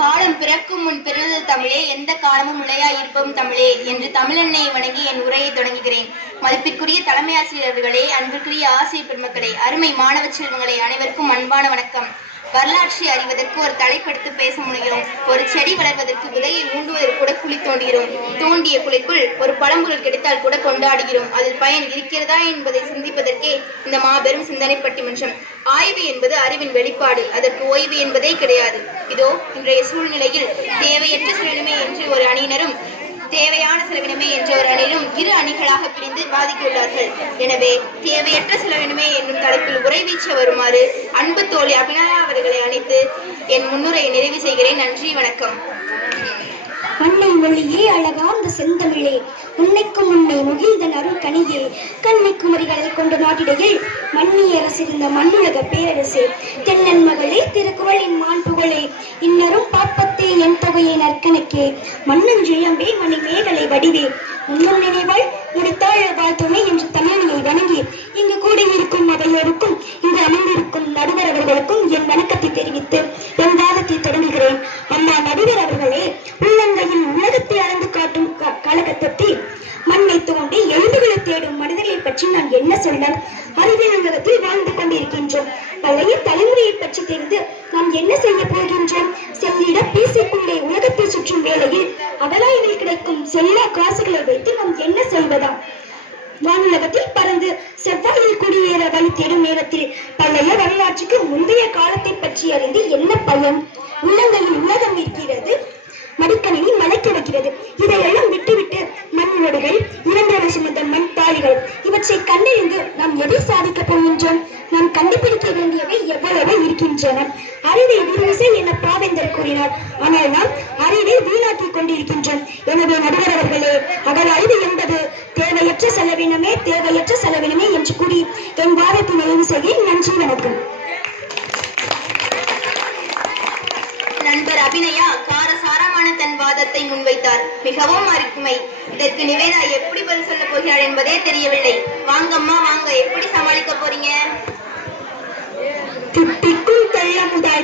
காலம் பிறக்கும் முன் பிறந்தது தமிழே எந்த காலமும் உலையா இருப்போம் தமிழே என்று தமிழெண்ணெயை வணங்கி என் உரையை தொடங்குகிறேன். மதிப்பிற்குரிய தலைமை ஆசிரியர்களே அன்பிற்குரிய ஆசிரியர் பெருமக்களே அருமை மாணவ செல்வங்களே அனைவருக்கும் அன்பான வணக்கம். வரலாற்றை அறிவதற்கு ஒரு தலைப்படுத்து பேச முனைகிறோம் ஒரு செடி வளர்வதற்கு விதையை ஊண்டுவதற்கு கூட குழி தோண்டுகிறோம் தோண்டிய குழிக்குள் ஒரு பழம்பொருள் கிடைத்தால் கூட கொண்டாடுகிறோம். அதில் பயன் இருக்கிறதா என்பதை சிந்திப்பதற்கே இந்த மாபெரும் சிந்தனை பட்டிமன்றம். ஆய்வு என்பது அறிவின் வெளிப்பாடு. அதற்கு ஓய்வு என்பதே கிடையாது. இதோ இன்றைய சூழ்நிலையில் தேவையற்ற செலவினமே என்று ஒரு அணியினரும் தேவையான செலவினமே என்ற ஒரு அணியிலும் இரு அணிகளாக பிரிந்து பாதிக்கியுள்ளார்கள் எனவே தேவையற்ற செலவினமே என்னும் தலைப்பில் உரை வீச்ச வருமாறு அன்பு தோழி அபிநயா அவர்களை அழைத்து என் முன்னுரையை நிறைவு செய்கிறேன். நன்றி வணக்கம். மண்ணை மொழியே அழகார்ந்த செந்தமிழே. உன்னைக்கும் உன்னை முகிழ்தன் அருள் கனியே கண்ணை குமரிகளை கொண்ட நாட்டிடையே மண்ணிய அரசிருந்த மண்ணுலக பேரரசே. தென்னன் மகளே திருக்குறளின் மான் புகழே இன்னரும் பாப்பத்தே என் தொகையை நற்கணக்கே. மன்னஞ்சிழம்பே மணி மேகலை வடிவே. உன்னும் நினைவாள் முடித்தாழ வாழ்த்துணை என்று தமிழனையை வணங்கி. இங்கு கூடியிருக்கும் அவையோருக்கும் இங்கு அமைந்திருக்கும் நடுவர் அவர்களுக்கும் என் வணக்கத்தை தெரிவித்து என் வாதத்தை தொடங்குகிறேன் அம்மா நடுவர் அவர்களே உள்ளங்கையில் உலகத்தை அளந்து காட்டும் கா- காலகட்டத்தில் மண்ணை தோண்டி எலும்புகளை தேடும் மனிதர்களை பற்றி நான் என்ன சொல்ல அறிவியலகத்தில் வாழ்ந்து கொண்டிருக்கின்றோம் பழைய தலைமுறையை பற்றி நான் என்ன செய்ய போகின்றேன் செல்லிட பேசிக்கொண்டே உலகத்தை சுற்றும் வேளையில் அகலாய்வில் கிடைக்கும். செல்லா காசுகளை வைத்து நாம் என்ன செய்வதா? வானுலகத்தில் பறந்து செவ்வாயில் குடியேற வழி தேடும் நேரத்தில் பழைய வரலாற்றுக்கு முந்தைய காலத்தை பற்றி அறிந்து என்ன பயன் உள்ளங்களில் உலகம் இருக்கிறது. மடிக்கணினி மலை கிடக்கிறது. இதையெல்லாம் விட்டுவிட்டு மண்ணுடைகள் ஓடுகள் இரண்டரை சுமந்த மண் தாளிகள் இவற்றை கண்டறிந்து நாம் எதை சாதிக்கப் போகின்றோம்? நாம் கண்டுபிடிக்க வேண்டியவை எவ்வளவு இருக்கின்றன. அறிவை விரிவிசை என பாவேந்தர் கூறினார். ஆனால் நாம் அறிவை வீணாக்கிக் கொண்டிருக்கின்றோம். எனவே நடுவர் அவர்களே அகல் அறிவு என்பது தேவையற்ற செலவினமே தேவையற்ற செலவினமே என்று கூறி என் வாதத்தை நிறைவு செய்ய நன்றி வணக்கம். நண்பர் அபிநயா காரசாரமான தன் வாதத்தை முன்வைத்தார். மிகவும் அருமை. இதற்கு நிவேதா எப்படி பதில் சொல்ல போகிறார் என்பதே தெரியவில்லை. வாங்கம்மா வாங்க. எப்படி சமாளிக்க போறீங்க?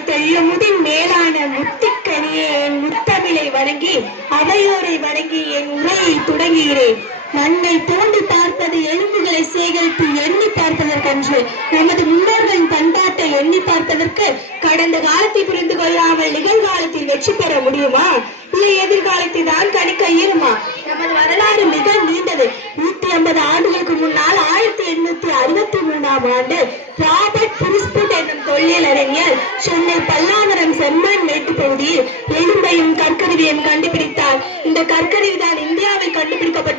தெள்ளமுதாய் மேலான முத்துக்கனியே என் முத்தமிழை வணங்கி அவையோரை வணங்கி என் உரையை தொடங்குகிறேன். மண்ணை தோண்டி பார்ப்பது எலும்புகளை சேகரித்து எண்ணி பார்ப்பதற்கென்று நமது முன்னோர்களின் பண்பாட்டை எண்ணி பார்ப்பதற்கு கடந்த காலத்தை புரிந்து கொள்ளாமல் நிகழ்காலத்தில் வெற்றி பெற முடியுமா? இல்லை எதிர்காலத்தை தான் கணிக்க இயலுமா? நமது வரலாறு மிக நீண்டது. நூத்தி ஐம்பது ஆண்டுகளுக்கு முன்னால் ஆயிரத்தி எண்ணூத்தி அறுபத்தி மூணாம் ஆண்டு ராபர்ட் பிரிஸ்புட் என்னும் தொல்லியல் அறிஞர் சென்னை பல்லாவரம் செம்மன் மேட்டு பகுதியில் எலும்பையும் கற்கருவியும் கண்டுபிடித்தார். இந்த கற்கருவிதான்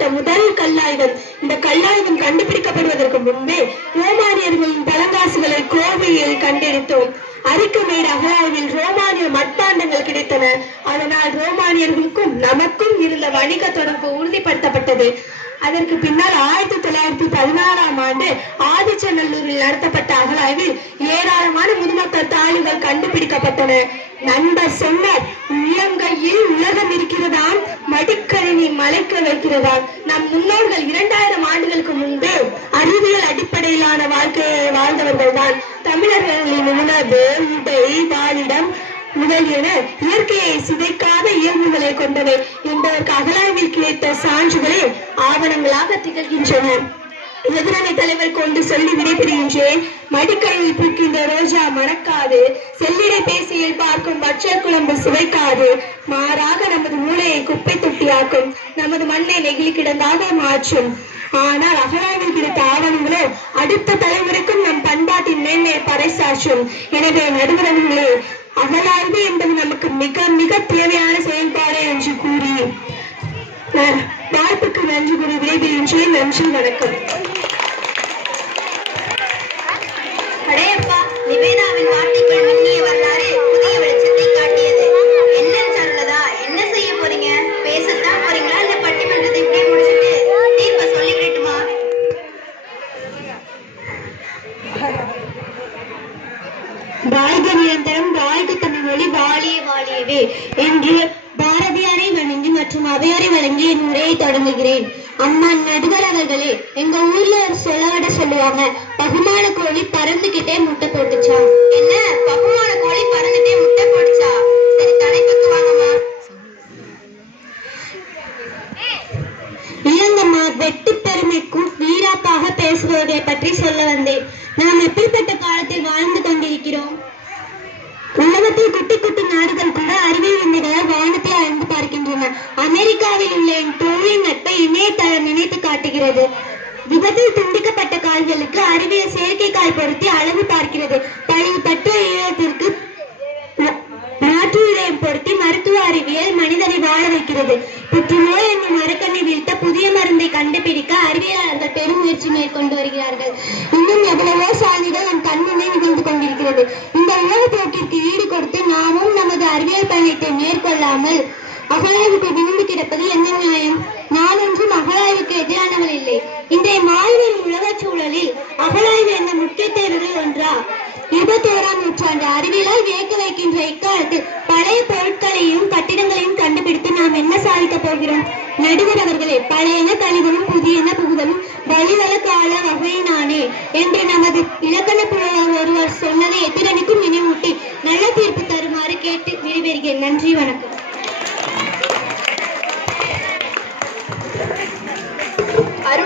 கண்டுபிடிக்கப்பட்ட முதல் கல்லாயுதம். இந்த கல்லாயுதம் கண்டுபிடிக்கப்படுவதற்கு முன்பே ரோமானியர்களின் பழங்காசுகளை கோவையில் கண்டெடுத்தோம். அரிக்கமேடு அகழாய்வில் ரோமானிய மட்பாண்டங்கள் கிடைத்தன. அதனால் ரோமானியர்களுக்கும் நமக்கும் இருந்த வணிக தொடர்பு உறுதிப்படுத்தப்பட்டது. அதற்கு பின்னால் ஆயிரத்தி தொள்ளாயிரத்தி பதினாறாம் ஆண்டு ஆதிச்சநல்லூரில் நடத்தப்பட்ட அகழாய்வில் ஏராளமான முதுமக்கள் தாழிகள் கண்டுபிடிக்கப்பட்டன. நண்பர் சொன்னார் உள்ளங்கையில் உலகம் இருக்கிறதாம் மடிக்கணினி மலைக்க வைக்கிறதாம் நம் முன்னோர்கள் இரண்டாயிரம் ஆண்டுகளுக்கு முன்பு அறிவியல் அடிப்படையிலான வாழ்க்கையை வாழ்ந்தவர்கள் தான் தமிழர்களின் உணவு உடை வாழிடம் முதலியன இயற்கையை சிதைக்காத இயல்புகளை கொண்டவை என்பதற்கு அகலாய்வில் கிடைத்த சான்றுகளே ஆவணங்களாக திகழ்கின்றன. எதிரணி தலைவர் கொண்டு சொல்லி விடைபெறுகின்றேன் மடிக்கையில் பூக்கின்ற ரோஜா மணக்காது செல்லிடை பேசியில் பார்க்கும் பச்சை குழம்பு சுவைக்காது. மாறாக நமது மூளையை குப்பை தொட்டியாக்கும். நமது மண்ணை நெகிழி கிடந்தாக மாற்றும். ஆனால் அகராவில் கிடைத்த ஆவணங்களோ அடுத்த தலைமுறைக்கும் நம் பண்பாட்டின் மேன்மையை பறைசாற்றும். எனவே நடுவர்களே அகழாய்வு என்பது நமக்கு மிக மிக தேவையான செயல்பாடு என்று கூறி வாய்ப்புக்கு நன்றி கூறி விடைபெறுகின்றேன் நன்றி வணக்கம். அடேயப்பா நிவேதாவின் வார்த்தைகள் மற்றும் அவையுரை வழங்கி என் உரையை தொடங்குகிறேன். அம்மா நடுவர் அவர்களே எங்க ஊர்ல ஒரு சொலவட சொல்லுவாங்க. பகுமான கோழி பறந்துகிட்டே முட்டை போட்டுச்சா? என்ன? பகுமான கோழி பறந்துட்டே முட்டை போட்டுச்சா? சரி தலைப்புக்கு வாங்கம்மா. இல்லங்கம்மா வெட்டு பெருமைக்கும் வீராப்பாக பேசுவதை பற்றி சொல்ல வந்தேன். நாம் எப்படிப்பட்ட காலத்தில் வாழ்ந்து கொண்டிருக்கிறோம்? உலகத்தில் குட்டி குட்டி நாடுகள் கூட அறிவியல் விந்தைகளால் வானத்தை அளந்து பார்க்கின்றன. அமெரிக்காவில் உள்ள என் தோழின் நட்பை இணையதளம் நினைத்து காட்டுகிறது. விபத்தில் துண்டிக்கப்பட்ட கால்களுக்கு அறிவியல் செயற்கை கால் பொருத்தி அளவு பார்க்கிறது. பழுதுபட்ட ஈழத்திற்கு நா- இதயம் பொருத்தி மருத்துவ அறிவியல் மனிதனை வாழ வைக்கிறது. புற்றுநோய் என்னும் மரக்கண்ணை வீழ்த்த புதிய மருந்தை கண்டுபிடிக்க அறிவியலாளர்கள் பெரும் முயற்சி மேற்கொண்டு வருகிறார்கள். இன்னும் எவ்வளவோ சாதனைகள் நம் கண்முன்னே நிகழ்ந்து கொண்டிருக்கிறது இந்த உலக போக்கிற்கு ஈடு கொடுத்து நாமும் நமது அறிவியல் பயணத்தை மேற்கொள்ளாமல் அகழாய்வுக்கு விழுந்து என்ன நியாயம் நான் ஒன்றும் அகழாய்வுக்கு எதிரானவள் இல்லை. இன்றைய மாறிவரும் உலகச் சூழலில் அகழாய்வு என்ற முக்கிய தேவைகள் ஒன்றா? இருபத்தி ஓராம் நூற்றாண்டு அறிவியலால் வியக்க வைக்கின்ற இக்காலத்தில் பழைய பொருட்களையும் கட்டிடங்களையும் கண்டுபிடித்து நாம் என்ன சாதிக்கப் போகிறோம்? நடுவர் அவர்களே பழையன தழுவலும் புதியன புகுதலும் வழிவள கால வகையினானே என்று நமது இலக்கண புலவர் ஒருவர் சொன்னதை எதிரணிக்கும் நினைவூட்டி நல்ல தீர்ப்பு தருமாறு கேட்டு விடைபெறுகிறேன் நன்றி வணக்கம்.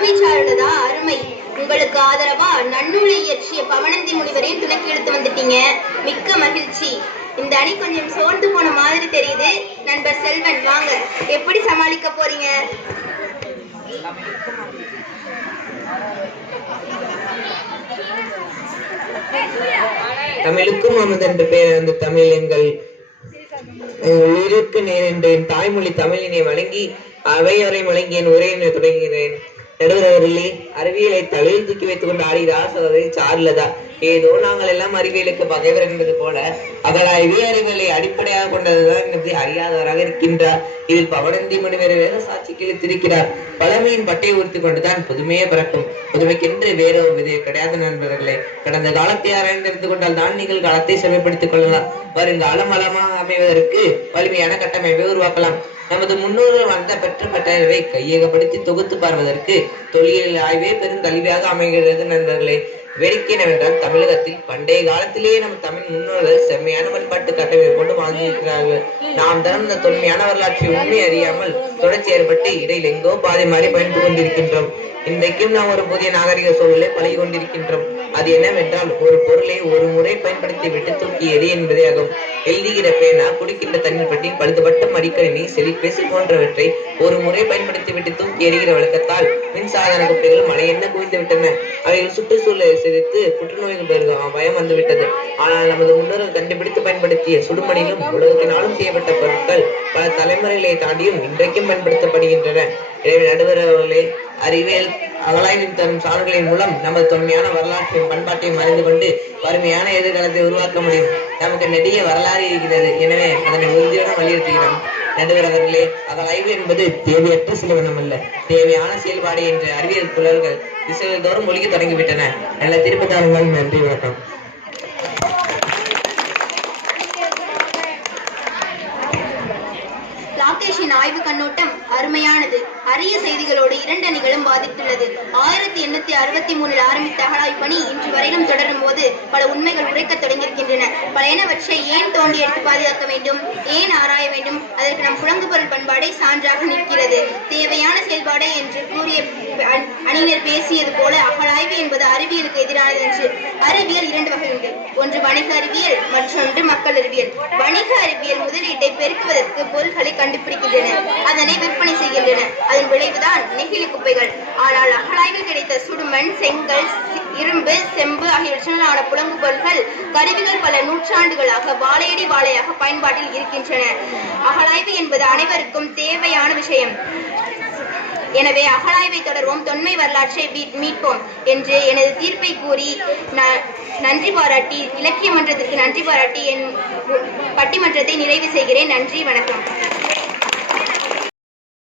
அருமை சாருலதா அருமை. உங்களுக்கு ஆதரவா? நன்னூலை இயற்றிய பவனந்தி முனிவரையும் துணைக்கு எடுத்து வந்துட்டீங்க. மிக்க மகிழ்ச்சி. இந்த அணி கொஞ்சம் சோர்ந்து போன மாதிரி தெரியுது. நண்பர் செல்வன் வாங்க. எப்படி சமாளிக்க போறீங்க? தமிழுக்கும் அமுதென்று பெயர் அந்த தமிழ் எங்கள் எங்கள் உயிருக்கு நேர் என்ற என் தாய்மொழி தமிழினை வழங்கி அவையறை வழங்கி என் உரையினை தொடங்குகிறேன். நடுவர் அறிவியலை தலையில் தூக்கி வைத்துக் கொண்டு ஆடிதா சொல்வதை சார்லதா ஏதோ நாங்கள் எல்லாம் அறிவியலுக்கு பகைவர் என்பது போல அகலாய்வு அறிவியலை அடிப்படையாக கொண்டதுதான் என்பதை அறியாதவராக இருக்கின்றார். இதில் பவனந்தி முனிவர் வேத சாட்சி கிழித்திருக்கிறார். பழமையின் பட்டை உறுத்தி கொண்டுதான் புதுமையே பிறக்கும். புதுமைக்கென்று வேற ஒரு விதை கிடையாது நண்பர்களே. கடந்த காலத்தை ஆராய்ந்தறிந்து கொண்டால் தான் நீங்கள் காலத்தை செமைப்படுத்திக் கொள்ளலாம். வருங்காலம் வளமாக அமைவதற்கு வலிமையான கட்டமைப்பை உருவாக்கலாம். நமது முன்னோர்கள் வந்த பெற்ற பெற்றவை கையகப்படுத்தி தொகுத்து பார்வதற்கு தொழிலில் ஆய்வே பெரும் கல்வியாக அமைகிறது நண்பர்களே. வேடிக்கை என்னவென்றால் தமிழகத்தில் பண்டைய காலத்திலேயே நம் தமிழ் முன்னோர்கள் செம்மையான வழிபாட்டு கொண்டு வாழ்ந்திருக்கிறார்கள். நாம் தரம் இந்த தொன்மையான வரலாற்றை உண்மை அறியாமல் தொடர்ச்சி ஏற்பட்டு இடையில் எங்கோ பாதை மாறி பயணித்துக் கொண்டிருக்கின்றோம். இன்றைக்கும் நாம் ஒரு புதிய நாகரிக சூழலை பழகி கொண்டிருக்கின்றோம். அது என்னவென்றால் ஒரு பொருளை ஒரு முறை பயன்படுத்தி விட்டு தூக்கி எரி என்பதே ஆகும். எழுதுகிற பேனா குடிக்கின்ற தண்ணீர் பற்றி பழுதுபட்ட மடிக்கணினி செலிப்பேசி போன்றவற்றை ஒரு முறை பயன்படுத்தி விட்டு தூக்கி எறிகிற வழக்கத்தால் மின்சாதன குப்பைகள் மழை என்ன குவிந்து விட்டன அவைகள் சுற்றுச்சூழலை சிதைத்து புற்றுநோய்கள் பெருகும் பயம் வந்துவிட்டது. ஆனால் நமது முன்னோர்கள் கண்டுபிடித்து பயன்படுத்திய சுடுமணியிலும் உலகத்தினாலும் செய்யப்பட்ட பொருட்கள் பல தலைமுறைகளை தாண்டியும் இன்றைக்கும் பயன்படுத்தப்படுகின்றன. எனவே நடுவர் அவர்களே அறிவியல் அகலாய்வின் தரும் சான்றுகளின் மூலம் நமது தொன்மையான வரலாற்றையும் பண்பாட்டையும் அறிந்து கொண்டு வறுமையான எதிர்காலத்தை உருவாக்க முடியும். நமக்கு நெடிய வரலாறு இருக்கிறது. எனவே அதனை உறுதியுடன் வலியுறுத்துகிறோம். நடுவர் அவர்களே அகலாய்வு என்பது தேவையற்ற சிலவனம் அல்ல தேவையான செயல்பாடு என்ற அறிவியல் குழல்கள் திசைகள் தோறும் ஒழிக்க தொடங்கிவிட்டன. நல்ல தீர்ப்பு தாருங்கள். நன்றி வணக்கம். லாகேஷின் ஆய்வு கண்ணோட்டம் அருமையானது. அரிய செய்திகளோடு இரண்டு அணிகளும் பாதித்துள்ளது. ஆயிரத்தி எண்ணூத்தி அறுபத்தி மூணில் ஆரம்பித்த அகழாய்வு பணி இன்று வரையிலும் தொடரும் போது பல உண்மைகள் உரைக்க தொடங்கியிருக்கின்றன. பழையனவற்றை ஏன் தோண்டி எடுத்து பாதுகாக்க வேண்டும்? ஏன் ஆராய வேண்டும்? அதற்கு நம் குழங்கு பொருள் பண்பாடே சான்றாக நிற்கிறது. தேவையான செயல்பாடே என்று கூறிய அணியினர் பேசியது போல அகழாய்வு என்பது அறிவியலுக்கு எதிரானது என்று. அறிவியல் இரண்டு வகை உண்டு. ஒன்று வணிக அறிவியல் மற்றொன்று மக்கள் அறிவியல். வணிக அறிவியல் முதலீட்டை பெருக்குவதற்கு பொருட்களை கண்டுபிடிக்கின்றன. அதனை விற்பனை செய்கின்றன. அதன் விளைவுதான் நெகிழி குப்பைகள். ஆனால் அகழாய்வில் கிடைத்த சுடுமண் செங்கல் இரும்பு செம்பு ஆகியவற்றான புலங்கு பொருட்கள் கருவிகள் பல நூற்றாண்டுகளாக வாழையடி வாழையாக பயன்பாட்டில் இருக்கின்றன. அகழாய்வு என்பது அனைவருக்கும் தேவையான விஷயம். எனவே அகழாய்வை தொடர்வோம் தொன்மை வரலாற்றை மீட்போம் என்று எனது தீர்ப்பை கூறி ந- நன்றி பாராட்டி இலக்கிய மன்றத்திற்கு நன்றி பாராட்டி என் பட்டிமன்றத்தை நிறைவு செய்கிறேன். நன்றி வணக்கம்.